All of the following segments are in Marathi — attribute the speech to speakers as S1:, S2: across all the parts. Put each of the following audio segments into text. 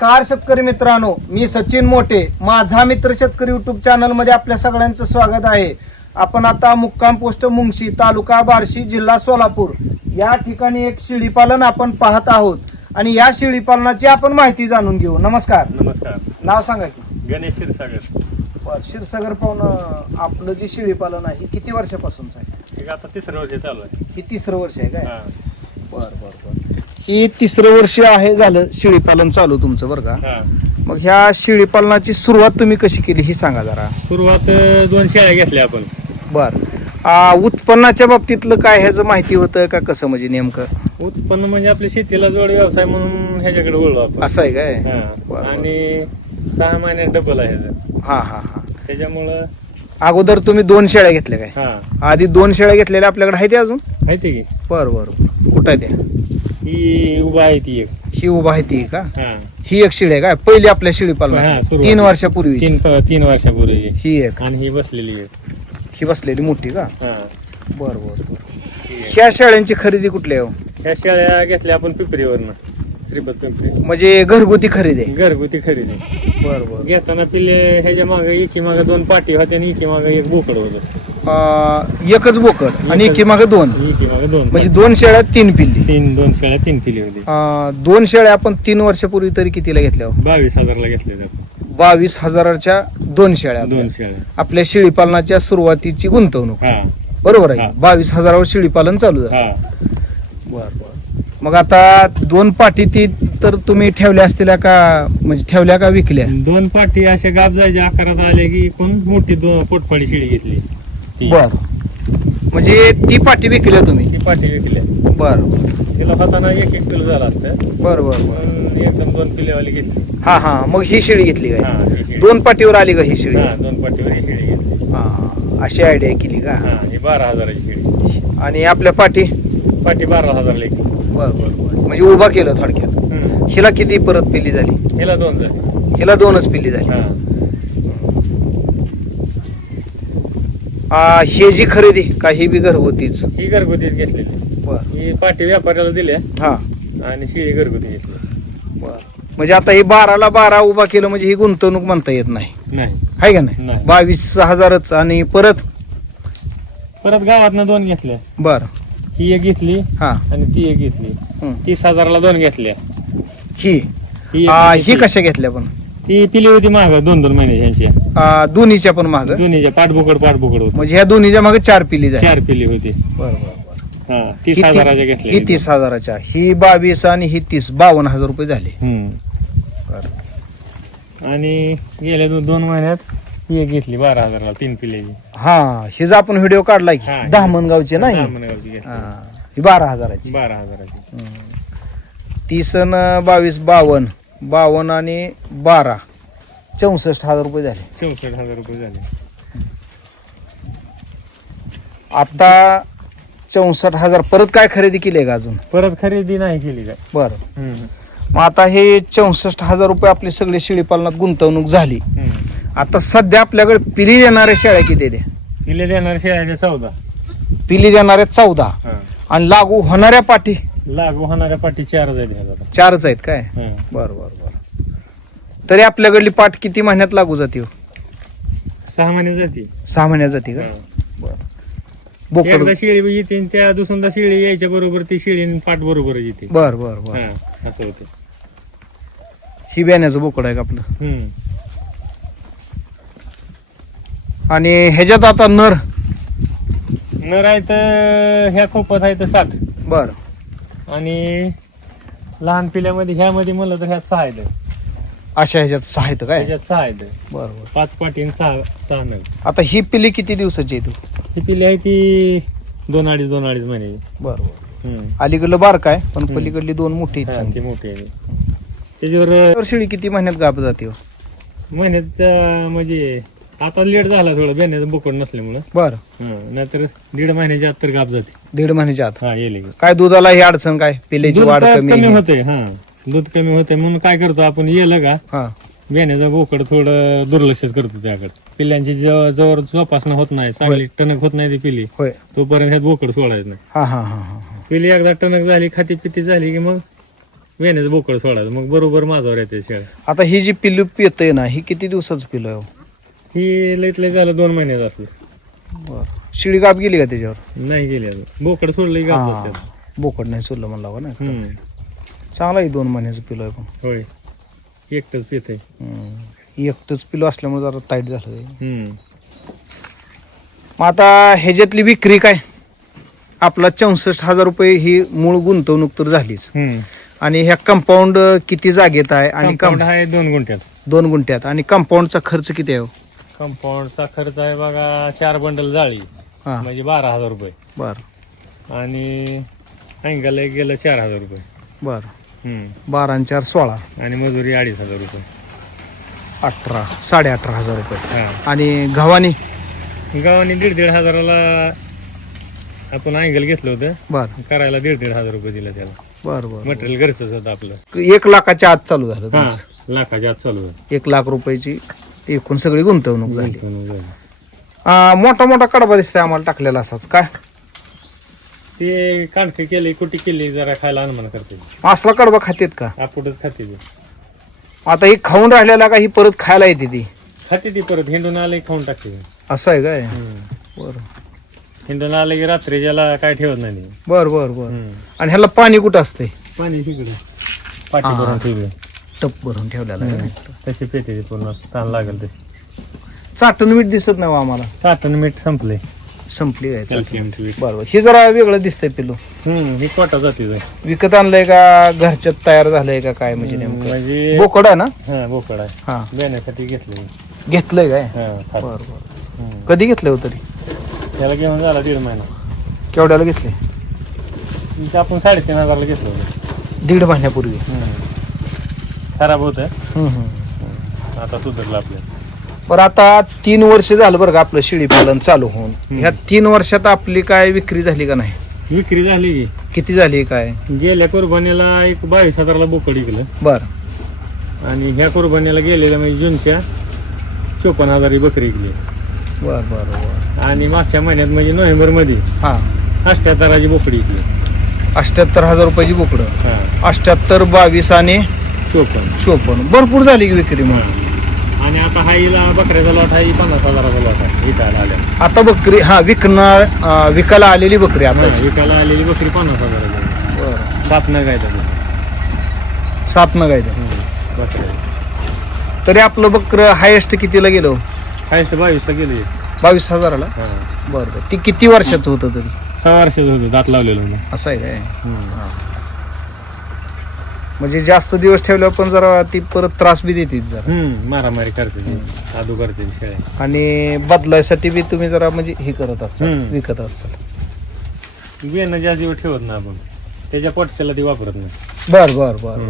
S1: नमस्कार शेतकरी मित्रांनो मी सचिन मोठे. माझा मित्र शेतकरी युट्यूब चॅनलमध्ये आपल्या सगळ्यांचं स्वागत आहे. आपण आता मुक्काम पोस्ट मुंगशी तालुका बार्शी जिल्हा सोलापूर. या ठिकाणी एक शेळीपालन आपण पाहत आहोत. आणि या शेळीपालनाची आपण माहिती जाणून घेऊ. नमस्कार.
S2: नमस्कार.
S1: नाव सांगा की.
S2: गणेश क्षीरसागर.
S1: बरं, क्षीरसागर पाहून आपलं जे शेळीपालन आहे हे किती वर्षापासूनच आहे?
S2: आता तिसरं वर्ष चालू आहे.
S1: हे तिसरं वर्ष आहे काय?
S2: हा,
S1: बर बर बर. ही तिसरं वर्ष आहे झालं शेळीपालन चालू तुमचं बरं का?
S2: हा.
S1: मग ह्या शेळीपालनाची सुरुवात तुम्ही कशी केली ही सांगा जरा.
S2: सुरुवात अं, दोन शेळ्या घेतल्या आपण.
S1: बर. आ, उत्पन्नाच्या बाबतीतलं काय ह्याचं माहिती होतं का कसं म्हणजे नेमकं?
S2: उत्पन्न म्हणजे आपल्या शेतीला जोड व्यवसाय म्हणून ह्याच्याकडे वळलो आपण.
S1: असं आहे काय?
S2: हा. आणि सहा महिन्यात डबल आहे ह्याचं.
S1: हा हा हा.
S2: त्याच्यामुळं
S1: अगोदर तुम्ही दोन शेळ्या घेतल्या काय?
S2: हा.
S1: आधी दोन शेळ्या घेतलेल्या आपल्याकडे आहे ते अजून?
S2: माहिती की?
S1: बर बर. कुठं आहे त्या
S2: ही उभा आहे ती एक.
S1: ही उभा आहे ती का
S2: हा?
S1: ही. एक शेळी आहे काय? पहिली आपल्या
S2: हा,
S1: शेळीपालन
S2: सुरुवात.
S1: तीन वर्षापूर्वी
S2: तीन तीन वर्षापूर्वी
S1: ही एक.
S2: आणि ही बसलेली एक.
S1: ही बसलेली मोठी का?
S2: हा.
S1: बर बर
S2: ही.
S1: ह्या शेळ्यांची खरेदी कुठली आहे हो?
S2: ह्या शेळ्या घेतल्या आपण पिंपरीवरनं. श्रीपत पिंपरी.
S1: म्हणजे घरगुती खरेदी आहे.
S2: घरगुती खरेदी.
S1: बर बर.
S2: घेताना पिले ह्याच्या मागे एकी मागे दोन पाटी होत्या आणि एकी मागे एक बोकड होतं.
S1: अं, एकच बोकड आणि एकी मागे दोन.
S2: एकी मागे दोन.
S1: म्हणजे दोन शेळ्या तीन पिल्ली.
S2: तीन दोन शेळ्या तीन पिली होती.
S1: अं, दोन शेळ्या आपण तीन वर्षापूर्वी तरी कितीला घेतल्या हो?
S2: बावीस हजारला घेतले आपण
S1: बावीस हजाराच्या दोन शेळ्या आपल्या.
S2: दोन शेळ्या.
S1: आपल्या शेळीपालनाच्या सुरुवातीची गुंतवणूक.
S2: हा.
S1: बरोबर आहे.
S2: हा.
S1: बावीस हजारावर शेळीपालन चालू झालं.
S2: हा.
S1: बर बर. मग आता दोन पाटी ती तर तुम्ही ठेवल्या असतील का? म्हणजे ठेवल्या का विकल्या?
S2: दोन पाटी अशा गाब जायच्या आकारात आले की कोण मोठी दोन पोटफाडी शेळी घेतली. ती.
S1: बर. म्हणजे ती पाटी विकल्या तुम्ही?
S2: ती पाटी विकल्या.
S1: बर.
S2: तिला होताना एक एक किलो झाला असतं.
S1: बर बर बर.
S2: पण एकदम दोन पिलेवाली घेतली.
S1: हा हा. मग ही शेळी घेतली
S2: हा
S1: काय?
S2: ही शेळी.
S1: दोन पाटीवर आली का ही शेळी?
S2: हा दोन पाटीवर ही शेळी घेतली.
S1: हा. अशी आयडिया केली का?
S2: हा ही बारा हजाराची शेळी.
S1: आणि आपल्या पाठी?
S2: पाटी बारा हजार लेखी
S1: बर बर बर. म्हणजे उभा केलं थोडक्यात. हिला किती परत पिली झाली?
S2: हिला दोन झाली.
S1: हिला दोनच पिली झाली.
S2: हा.
S1: आ, हे जी खरेदी का ही बी घरगुतीच?
S2: ही घरगुतीच घेतलेली.
S1: बर.
S2: ही पाटी व्यापाऱ्याला दिल्या
S1: हा.
S2: आणि शिळी घरगुती घेतली
S1: बर. म्हणजे आता ही बाराला बारा उभा केलं म्हणजे ही गुंतवणूक म्हणता येत नाही.
S2: नाही.
S1: आहे का नाही?
S2: नाही.
S1: बावीस हजारच आणि परत?
S2: परत गावातनं दोन घेतल्या
S1: बर.
S2: ही एक घेतली
S1: हा.
S2: आणि ती एक घेतली.
S1: हं.
S2: तीस हजाराला दोन घेतल्या.
S1: ही?
S2: ही एक
S1: आ, ही
S2: घेतली.
S1: कशा घेतल्या पण?
S2: ती पिली होती माग दोन दोन महिने
S1: आ, दोन्हीच्या पण माग?
S2: दोन्हीच्या पाठबोकड पाठबोकड होती.
S1: म्हणजे ह्या दोन्हीच्या मागे चार पिली
S2: चार पिली होती.
S1: बर बर बर.
S2: हा तीस
S1: ही ती-
S2: हजाराच्या
S1: ही
S2: घेतल्या
S1: तीस हजाराच्या. ही बावीस आणि ही तीस बावन्न हजार रुपये झाले.
S2: हम्म. आणि गेल्या दो- दोन महिन्यात ही एक घेतली बारा हजाराला तीन पिल्याची
S1: हा हिचा आपण व्हिडिओ काढलाय की
S2: हा.
S1: दहामनगावचे
S2: घेतली.
S1: हा, ही बारा हजाराची.
S2: बारा हजाराची.
S1: तीस अन बावीस बावन्न. बावन्न आणि बारा. चौसष्ट हजार रुपये झाले.
S2: चौसष्ट हजार रुपये झाले.
S1: आता चौसष्ट हजार परत काय खरेदी केली आहे का अजून?
S2: परत खरेदी नाही केली काय?
S1: बरं.
S2: हम्म.
S1: मग आता हे चौसष्ट हजार रुपये आपली सगळी शेळीपालनात गुंतवणूक झाली.
S2: हम्म.
S1: आता सध्या आपल्याकडे पिली देणाऱ्या शेळ्या किती द्या
S2: पिले देणार शेळ्याच्या चौदा.
S1: पिली देणाऱ्या चौदा.
S2: हा.
S1: आणि लागू होणाऱ्या पाठी?
S2: लागू होणाऱ्या पाठी चार जाईल ह्याचा
S1: चारच आहेत काय?
S2: हा.
S1: बर बर बर. तरी आपल्याकडली पाठ किती महिन्यात लागू जाते हो?
S2: सहा महिने जाते.
S1: सहा महिन्यात जाते का?
S2: हा.
S1: बोकड
S2: एकदा शिळी येते आणि त्या दुसऱ्यांदा शिळी यायच्या बरोबर ती शिळी आणि पाठ बरोबर येते.
S1: बर बर बर.
S2: हा असं होते.
S1: ही बियाण्याचं बोकड आहे का आपलं?
S2: हम्म.
S1: आणि ह्याच्यात आता नर?
S2: नर आहे तर ह्या खोपत आहे तर साठ.
S1: बर.
S2: आणि लहान पिल्यामध्ये ह्यामध्ये म्हणलं तर ह्यात सहा आहेत.
S1: अशा ह्याच्यात सहा आहेत काय?
S2: ह्याच्यात सहा आहेत.
S1: बर बर
S2: पाच पाटी आणि सहा सहा नग.
S1: आता ही पिली किती दिवसाची आहे तू?
S2: ही पिल्ली आहे ती दोन अडीच दोन अडीच महिने.
S1: बर बर
S2: हम्म.
S1: अलीकडलं बार काय पण पलीकडली दोन मोठी आहेत
S2: हा,
S1: चांगली.
S2: ती मोठी आहे. त्याच्यावर
S1: शेळी किती महिन्यात गाप जाते हो?
S2: महिन्यात अं, म्हणजे आता लेट झाला थोडा बेण्याचं बोकड नसल्यामुळं.
S1: बर.
S2: हं, नाहीतर दीड महिन्याच्या आत तर गाप जाते.
S1: दीड महिन्याच्या आत.
S2: हा येईल.
S1: काय दुधाला ही अडचण काय? पिल्याची
S2: दूध
S1: वाढ
S2: काय
S1: कमी
S2: कमी होते हा. दूध कमी होते म्हणून काय करतो आपण येलं का?
S1: हा.
S2: बेण्याचं बोकड थोडं दुर्लक्ष करतो त्याकडे. पिल्यांची जेव्हा जवळ जोपासना होत नाही चांगली टणक होत नाही ती पिली.
S1: होय.
S2: तोपर्यंत ह्यात बोकड सोडायचं नाही.
S1: हा हा हा हा हा.
S2: पिली एकदा टणक झाली खाती पिती झाली की मग वेण्याचं बोकड सोडायचं. मग बरोबर माझ्यावर येते शेळ
S1: आता ही जी पिल्लू पितय ना ही किती दिवसाचं पिल्लू आहे हो?
S2: ही लईत लई झालं दोन महिन्यात असलं
S1: बरं शिळी गाप गेली का त्याच्यावर
S2: नाही गेली अजून बोकड सोडलं की
S1: हा.
S2: त्यात.
S1: बोकड नाही सोडलं म्हणला का ना
S2: हम्म.
S1: चांगला आहे दोन महिन्याचं पिलो आहे पण
S2: होय एकटंच पित आहे
S1: हम्म. एकटंच पिलो असल्यामुळे जरा टाईट झालं ते.
S2: हम्म.
S1: मग आता ह्याच्यातली विक्री काय आपला चौसष्ट हजार रुपये ही मूळ गुंतवणूक तर झालीच
S2: हम्म.
S1: आणि ह्या कंपाऊंड किती जागेत आहे आणि
S2: कंपाऊंड आहे दोन गुंठ्यात
S1: दोन गुंठ्यात आणि कंपाऊंडचा खर्च किती आहे हो?
S2: कंपाऊंडचा खर्च आहे बघा चार बंडल जाळी.
S1: हा.
S2: म्हणजे बारा हजार रुपये.
S1: बर.
S2: आणि अँगल गेलं चार हजार रुपये.
S1: बर.
S2: हम्म.
S1: बारा आणि चार सोळा.
S2: आणि मजुरी अडीच हजार रुपये.
S1: अठरा साडे अठरा हजार रुपये.
S2: हा.
S1: आणि गव्हाणी?
S2: गावाने दीड दीड हजाराला आपण अँगल घेतलं होतं.
S1: बर.
S2: करायला दीड दीड हजार रुपये दिलं त्याला.
S1: बर बर
S2: मटेरियल घरचंच होतं आपलं.
S1: एक लाखाच्या आत चालू झालं
S2: हा
S1: तुमचं.
S2: लाखाच्या आत चालू होतं.
S1: एक लाख रुपयाची एकूण सगळी गुंतवणूक झाली. आ, मोठा मोठा कडबा दिसतोय आम्हाला टाकलेला असाच. काय?
S2: ते कांडके केले कुटी केली जरा खायला अनुमान करते.
S1: असला कडबा खातेत का?
S2: आपुटच खाते ती.
S1: आता ही खाऊन राहिलेला का ही परत खायला येते ती?
S2: खाते ती परत हिंडून आले खाऊन टाकते. ती.
S1: असं आहे काय?
S2: हम्म.
S1: बर.
S2: हिंडून आले की रात्री ज्याला काय ठेवत नाही. ती.
S1: बर बर बर.
S2: हम्म.
S1: आणि ह्याला पाणी कुठं असतंय?
S2: पाणी तिकडे. पाठी
S1: हा.
S2: भरून ठेवली.
S1: टप भरून ठेवलेला आहे?
S2: तशी पेटे ती पूर्ण ताण लागेल ते
S1: चाटण मीठ दिसत नाही हो आम्हाला.
S2: साठण मीठ संपले.
S1: संपली काय चाटण. बरोबर. हे जरा वेगळं दिसतंय पिलू
S2: हम्म ही कोटा जाते
S1: विकत आणलंय का घरच्यात तयार झालंय का काय म्हणजे नेमकं?
S2: म्हणजे
S1: बोकड आहे ना?
S2: हा बोकड आहे.
S1: हा.
S2: देण्यासाठी घेतले
S1: घेतलंय काय?
S2: हा खास.
S1: बर बर.
S2: हम्म.
S1: कधी घेतलंय हो तरी?
S2: त्याला घेऊन झाला दीड महिना.
S1: केवढ्याला घेतले
S2: इथं आपण साडेतीन हजारला घेतलं होतं.
S1: दीड महिन्यापूर्वी.
S2: खराब होत. आता सुधारलं आपल्या
S1: बरं आता तीन वर्ष झालं बरं का आपलं शेळी पालन चालू होऊन. ह्या तीन वर्षात आपली काय विक्री झाली का नाही?
S2: विक्री झाली की.
S1: किती झाली काय?
S2: गेल्या कुर्बानीला एक बावीस हजाराला बोकड विकलं.
S1: बर.
S2: आणि ह्या कुर्बानीला गेलेल्या म्हणजे जूनच्या चोपन्न हजार बकरी विकली.
S1: बर बर बर.
S2: आणि मागच्या महिन्यात म्हणजे नोव्हेंबरमध्ये
S1: हा.
S2: अष्ट्याहत्तराची बोकडी विकली.
S1: अष्ट्याहत्तर हजार रुपयाची बोकडं.
S2: हा.
S1: अष्ट्याहत्तर बावीस आणि
S2: चोपन्न.
S1: चोपन्न. भरपूर झाली की विक्री
S2: हा. आणि आता हा हिला बकऱ्याचा लॉट आहे पन्नास हजाराचा लॉट आहे. विकायला आल्या.
S1: आता बकरी हा विकणार अं, विकायला आलेली बकरी आता.
S2: विकायला आलेली बकरी पन्नास हजाराची. आहे. सात नग आहे त्याचं
S1: सात ते.
S2: बकऱ्या.
S1: तरी आपलं बकर हायेस्ट कितीला गेलो?
S2: हायस्ट बावीसला गेली.
S1: बावीस हजाराला? बरं बरं. ती किती वर्षाचं होतं तरी?
S2: सहा वर्षाचं होतं दात लावलेलं मग
S1: असं आहे काय? म्हणजे जास्त दिवस ठेवल्यावर पण जरा ती परत त्रास बी देते जरा.
S2: हम्म मारामारी करते. आदू करते शेळ्या
S1: आणि बदलायसाठी बी तुम्ही जरा म्हणजे हे करत असाल
S2: हम्म.
S1: विकत असाल
S2: बियाणं जास्त दिवस ठेवत ना आपण त्याच्या पोटच्याला ती वापरत नाही.
S1: बर बर बर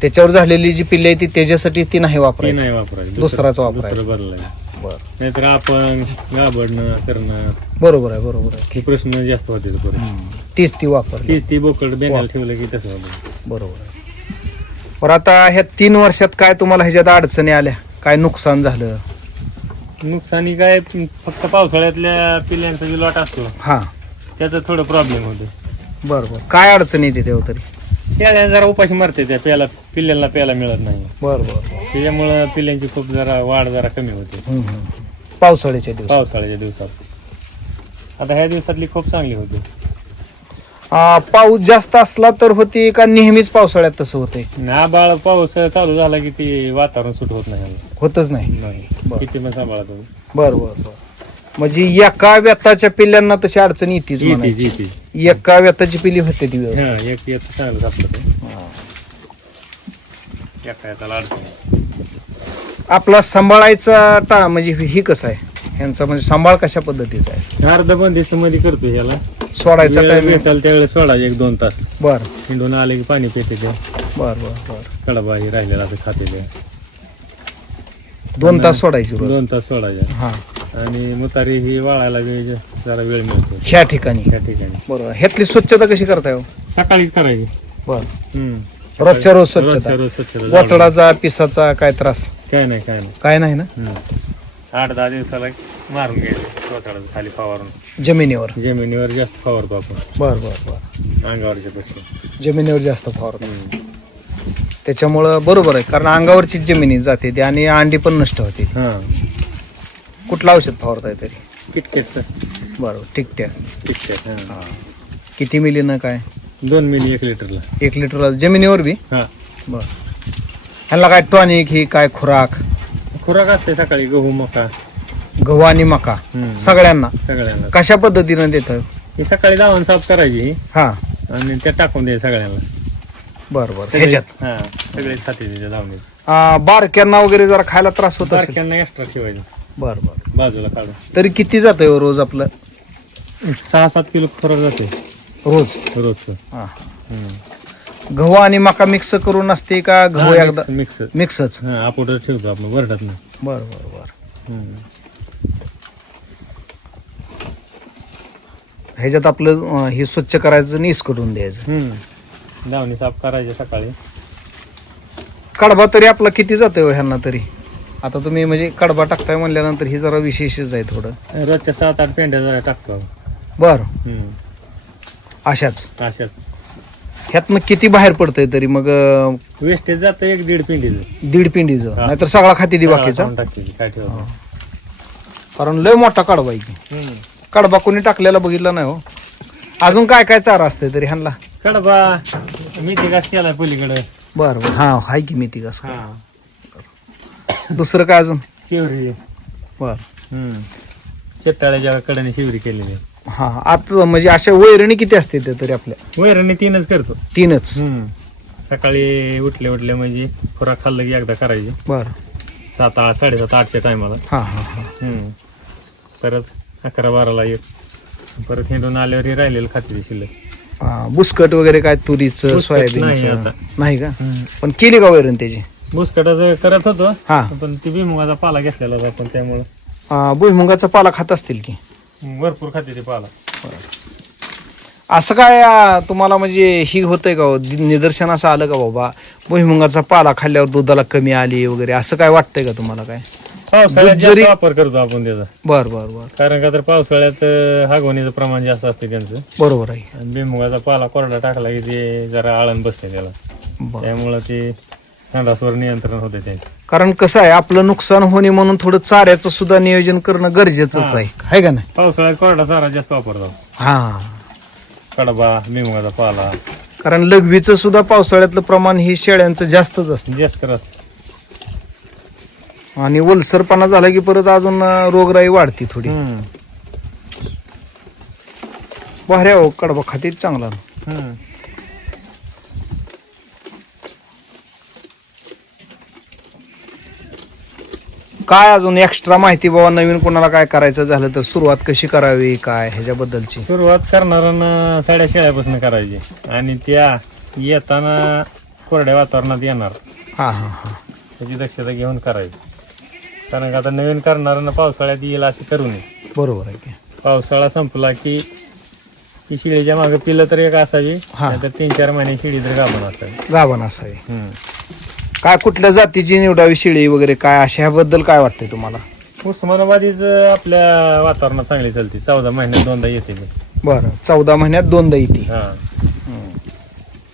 S1: त्याच्यावर झालेली जी पिल्ले आहे ती त्याच्यासाठी ती नाही
S2: ती
S1: वापरायची.
S2: नाही वापरायची.
S1: दुसराच
S2: दुसरं-
S1: वापरायचा.
S2: दुसरं नाहीतर आपण गाबडणं करणं
S1: बरोबर आहे बरोबर आहे.
S2: हे प्रश्न जास्त होते परत.
S1: तीच ती वापरली.
S2: तीच ती बोकड बेण्याला ठेवलं की तसं होतं.
S1: बरोबर आहे. बरं आता ह्या तीन वर्षात काय तुम्हाला ह्याच्यात अडचणी आल्या? काय नुकसान झालं?
S2: नुकसानी काय फक्त पावसाळ्यातल्या पिल्ल्यांचा जो लॉट असतो
S1: हा.
S2: त्याचा थोडं प्रॉब्लेम होतो.
S1: बरं बरं. काय अडचण येते तेव्हा तरी?
S2: शेळ्या जरा उपाशी मरते त्या प्याला पिल्ल्यांना प्यायला मिळत नाही.
S1: बरं बरं
S2: त्याच्यामुळं पिल्ल्यांची खूप जरा वाढ जरा कमी होते.
S1: पावसाळ्याच्या दिवसात.
S2: पावसाळ्याच्या दिवसात. आता ह्या दिवसातली खूप चांगली होती.
S1: पाऊस जास्त असला तर होती का नेहमीच पावसाळ्यात तसं होते
S2: नाबाळ पाऊस चालू झाला की ती वातावरण सुट होत नाही. ह्याला.
S1: होतच नाही.
S2: नाही.
S1: बरं.
S2: किती पण सांभाळा तुम्ही
S1: बर बर बर. म्हणजे एका व्यताच्या पिल्ल्यांना तशी अडचण येतेच
S2: येते.
S1: एका व्यताची पिल्ली होते ती व्यवस्थित.
S2: हा, एक एक चांगलं सापडत एका याला अडचण नाही.
S1: आपला सांभाळायचा टा म्हणजे ही कसं आहे? यांचा म्हणजे सांभाळ कशा पद्धतीचा आहे?
S2: अर्धा बंदिस्त मध्ये करतो ह्याला.
S1: सोडायचा
S2: वेळ
S1: टाइम
S2: भेटाल त्यावेळेस सोडायचे एक दोन तास.
S1: बर.
S2: हिंडून आले की पाणी पिते ते.
S1: बर बर बर.
S2: कडबाही राहिलेला असं खाते ते.
S1: दोन तास सोडायची रोज.
S2: दोन तास सोडायचे.
S1: हा.
S2: आणि मुतारी ही वाळायला वेळ जरा वेळ मिळतो.
S1: ह्या ठिकाणी.
S2: त्या ठिकाणी.
S1: बरोबर. ह्यातली स्वच्छता कशी करताय हो?
S2: सकाळीच करायची.
S1: बर.
S2: हम्म.
S1: रोजच्या रोज
S2: रोजच्या
S1: स्वच्छता.
S2: रोज स्वच्छता.
S1: वाचडाचा पिसाचा काय त्रास?
S2: काय नाही काय नाही.
S1: काय नाही ना?
S2: हम्म. आठ दहा दिवसाला मारून घ्यायचं स्वतःला खाली फवारून.
S1: जमिनीवर.
S2: जमिनीवर जास्त फवारतो आपण.
S1: बर बर बर.
S2: अंगावरच्या पेक्षा
S1: जमिनीवर जास्त फवारतो. त्याच्यामुळं बरोबर आहे कारण अंगावरचीच जमिनी जाते ती आणि अंडी पण नष्ट होते.
S2: हा.
S1: कुठलं औषध फवारताय तरी?
S2: किटकेटचं
S1: बरोबर ठीक ठीक
S2: किटकेट हा.
S1: किती मिलीनं काय?
S2: दोन मिली एक लिटरला.
S1: एक लिटर जमिनीवर बी?
S2: हा.
S1: बर. ह्यांना काय टॉनिक ही काय खुराक?
S2: खुराक असते सकाळी गहू मका.
S1: गहू आणि मका.
S2: हम्म.
S1: सगळ्यांना?
S2: सगळ्यांना.
S1: कशा पद्धतीनं देतात
S2: ही सकाळी दावण साफ करायची.
S1: हा.
S2: आणि त्या टाकून द्यायचं सगळ्यांना.
S1: बर बर. ह्याच्यात?
S2: हा. सगळे त्याच्या दावणीत.
S1: आ, बारक्यांना वगैरे जरा खायला त्रास होत असेल.
S2: बारक्यांना एक्स्ट्रा ठेवायचं
S1: बर बर.
S2: बाजूला काढून
S1: तरी किती जात रोज आपलं?
S2: सहा सात किलो खुराक जाते
S1: रोज?
S2: रोजचं.
S1: हा. गहू आणि मका मिक्स करून असते का गहू एकदा?
S2: मिक्स
S1: मिक्सच.
S2: हा अपोटच ठेवतो आपण वरडात नाही.
S1: बर बर बर. ह्याच्यात आपलं अं, हे स्वच्छ करायचं नीस करून द्यायचं.
S2: दावणी साफ करायचे सकाळी.
S1: कडबा तरी आपला किती जातोय ह्यांना तरी? आता तुम्ही म्हणजे कडबा टाकताय म्हणल्यानंतर ही जरा विशेषच आहे थोडं.
S2: रोजच्या सात आठ पेंड्या जरा टाकतो.
S1: बर.
S2: हम्म.
S1: अशाच.
S2: अशाच.
S1: ह्यातनं किती बाहेर पडतंय तरी मग अं,
S2: वेस्टेज जातं एक दीड पिंडीचं.
S1: दीड पिंडीचं. नाहीतर सगळा खाती दी बाकीचा.
S2: काढून टाकते ती, काय ठेवतो
S1: कारण लय मोठा कडबा आहे की.
S2: हम्म.
S1: कडबा कोणी टाकलेला बघितला नाही हो. अजून काय काय चारा असतंय तरी ह्यांना?
S2: कडबा मेथी घास केलाय पलीकडे.
S1: बर बर. हा हाय की मेथी कसं
S2: हा.
S1: दुसरं काय अजून?
S2: शिवरी.
S1: बर.
S2: हम्म. शेततळ्याच्या कडेने शिवरी केलेली. आहे.
S1: हा. आता म्हणजे अशा वैरणी किती असते ते तरी आपल्या?
S2: वैरणी तीनच करतो.
S1: तीनच.
S2: सकाळी उठले उठले म्हणजे खुराक खाल्लं की एकदा करायची.
S1: बर.
S2: सात आठ साडेसात आठच्या टायमाला.
S1: हा हा हा.
S2: परत अकरा बाराला एक. परत हिंडून आल्यावर हे राहिलेलं खाते शिल्लक.
S1: हा, बुसकट वगैरे काय तुरीचं
S2: बुसकट नाही
S1: सोयाबीनचं
S2: आता.
S1: नाही का? पण केली का वैरण त्याची?
S2: बुसकटाचं करत होतो.
S1: हा.
S2: पण ती भुईमुगाचा पाला घेतलेला होता आपण त्यामुळं.
S1: हा, भुईमुगाचा पाला खात असतील की?
S2: भरपूर खाते ते पाला.
S1: असं काय तुम्हाला म्हणजे ही होतंय का हो? दि- निदर्शन असं आलं का बाबा? भुईमुगाचा पाला खाल्ल्यावर दुधाला कमी आली वगैरे असं काय वाटतंय का तुम्हाला काय?
S2: पावसाळ्यात
S1: दूध जरी-
S2: वापर करतो आपण त्याचा.
S1: बर बर बर.
S2: कारण का तर पावसाळ्यात अं, हागवणीचं प्रमाण जास्त असते त्यांचं.
S1: बरोबर आहे.
S2: आणि भुईमुगाचा पाला कोरडा टाकला की ते जरा आळण बसते त्याला.
S1: बर.
S2: त्यामुळं ते संडासवर नियंत्रण होते ते.
S1: कारण कसं आहे आपलं नुकसान होणे म्हणून थोडं चाऱ्याचं सुद्धा नियोजन करणं गरजेचंच
S2: हा.
S1: आहे. आहे का नाही?
S2: पावसाळ्यात कोरडा चारा जास्त वापरतो.
S1: हा.
S2: कडबा भुईमुगाचा पाला.
S1: कारण लघवीचं सुद्धा पावसाळ्यातलं प्रमाण ही शेळ्यांचं जास्तच असतं.
S2: जास्त राहत
S1: आणि ओलसरपणा झाला की परत अजून अं, रोगराई वाढती थोडी. भाऱ्या हो कडबा खातीच चांगला. काय अजून एक्स्ट्रा माहिती बाबा नवीन कोणाला काय करायचं झालं तर सुरुवात कशी करावी काय ह्याच्याबद्दलची?
S2: सुरुवात करणाऱ्यांना साड्या शेळ्यापासून करायची. आणि त्या येताना कोरड्या वातावरणात येणार.
S1: हा हा हा.
S2: त्याची दक्षता घेऊन करायची. कारण का आता नवीन करणाऱ्यांना पावसाळ्यात येईल असं करू नये.
S1: बरोबर आहे की.
S2: पावसाळा संपला की ती शिळीच्या मागे पिलं तर एक असावी
S1: हा.
S2: नाहीतर तीन चार महिने शिळी तर गाभण असावी.
S1: गाभण असावी. काय कुठल्या जातीची निवडावी शेळी वगैरे काय अशा ह्याबद्दल काय वाटतंय तुम्हाला?
S2: उस्मानाबादीच आपल्या वातावरणात चांगली चालते. चौदा महिन्यात दोनदा येते ती.
S1: बरं चौदा महिन्यात दोनदा येते.
S2: हा.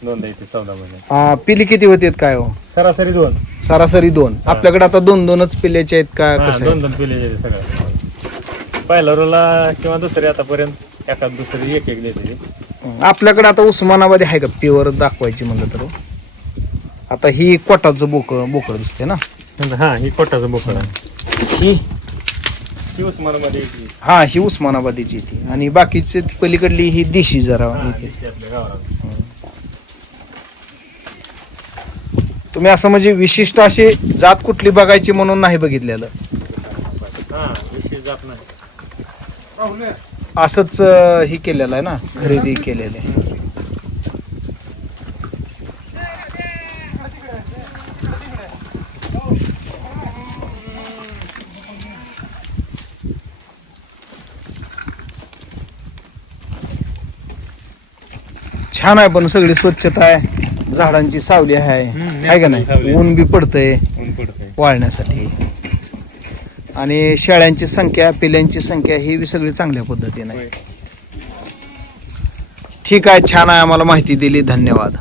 S2: दोनदा येते चौदा महिन्यात.
S1: आ, पिली किती होते काय हो?
S2: सरासरी दोन.
S1: सरासरी दोन. आपल्याकडे आता दोन दोनच पिल्याचे आहेत का
S2: हा,
S1: कसं
S2: दोन दोन पिले येते सगळं. पहिल्या रोला किंवा दुसरी आतापर्यंत एखाद दुसरी एक एक देते. ती.
S1: आपल्याकडे आता उस्मानाबादी आहे का? प्युअर दाखवायची म्हणलं तर हो? आता ही कोटाचं बोकळ बोकळ दिसते ना?
S2: हा ही कोटाचं बोकड आहे
S1: ही
S2: ही येते.
S1: हा ही उस्मानाबादीची ती आणि बाकीची पलीकडली ही देशी जरा
S2: हा,
S1: येते.
S2: दिसते आपल्या गावाला.
S1: तुम्ही असं म्हणजे विशिष्ट अशी जात कुठली बघायची म्हणून नाही बघितलेलं?
S2: हा विशेष जात नाही.
S1: असंच अं, हे केलेलं आहे ना खरेदी केलेलं आहे. छान आहे पण सगळी स्वच्छता आहे. झाडांची सावली आहे. आहे का नाही? ऊन बी पडतंय. वाळण्यासाठी. आणि शेळ्यांची संख्या पिल्यांची संख्या ही बी सगळी चांगल्या पद्धतीने ठीक आहे छान आहे आम्हाला माहिती दिली. धन्यवाद.